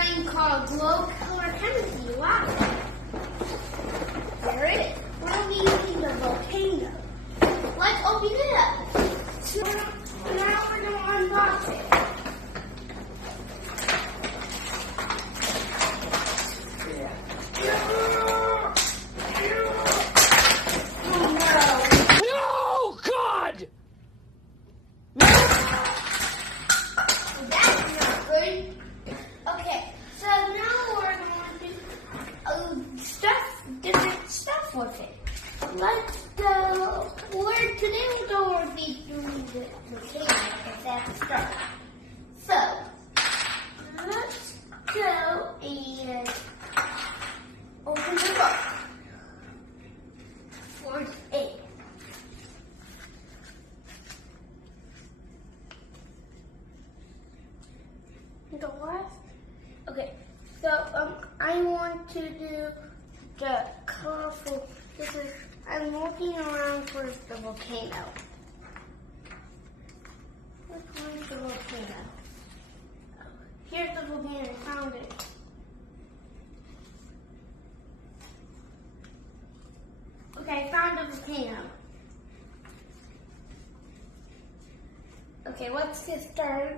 thing called glow color chemistry. Wow. There it is. We'll be using the volcano. Let's open it up. So now we're going to unbox it. With it. Let's go. Today we're going to be doing the volcano because that's the start. So let's go and open the book. First aid. The last. Okay. So I want to do the colorful. I'm looking around for the volcano. Where's the volcano? Here's the volcano. I found it. Okay, I found the volcano. Okay, let's get started.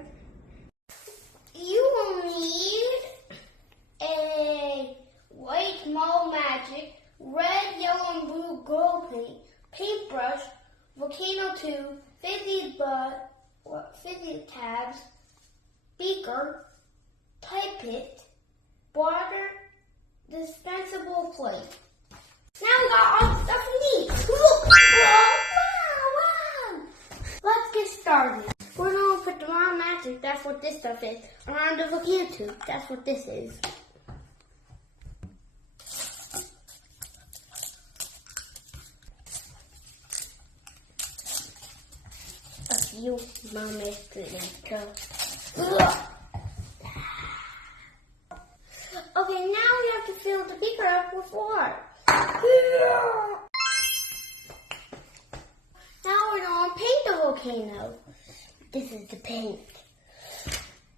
You will need a white Mall Magic, red, yellow, and blue gold paint, paintbrush, volcano tube, fizzy tabs, beaker, pipette, water, dispensable plate. Now we got all the stuff we need. Look! Wow! Let's get started. We're going to put the Mall Magic, that's what this stuff is, around the volcano tube. That's what this is. You, Mom, is good. Okay, now we have to fill the beaker up with water. Now we're going to paint the volcano. This is the paint.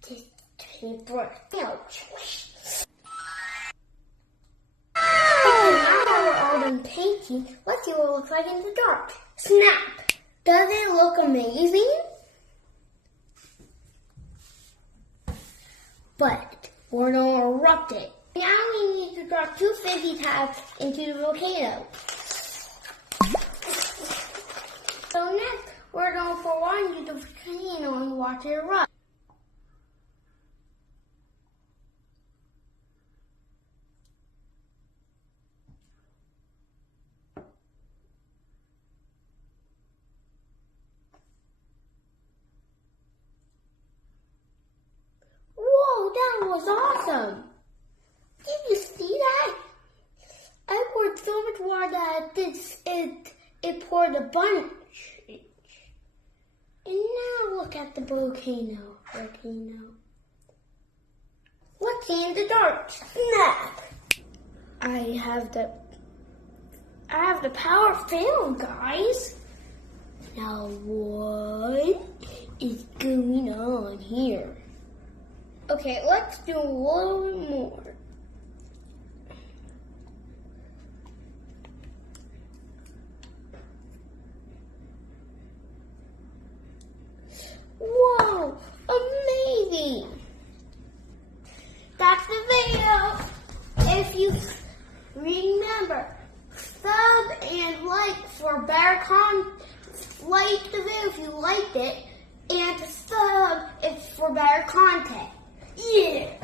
This paintbrush. Now that we're all done painting, let's see what it looks like in the dark. Snap! Does it look amazing? But we're going to erupt it. Now we need to drop 2 fizzy tabs into the volcano. So next, we're going to pour water into the volcano and watch it erupt. That was awesome. Did you see that? I poured so much water that it poured a bunch. And now look at the volcano. What's in the dark? Snap! I have the power film, guys. Now what is going on here? Okay, let's do a little bit more. Whoa, amazing! That's the video. If you remember, sub and like for better like the video if you liked it, and sub if for better content. Yeah!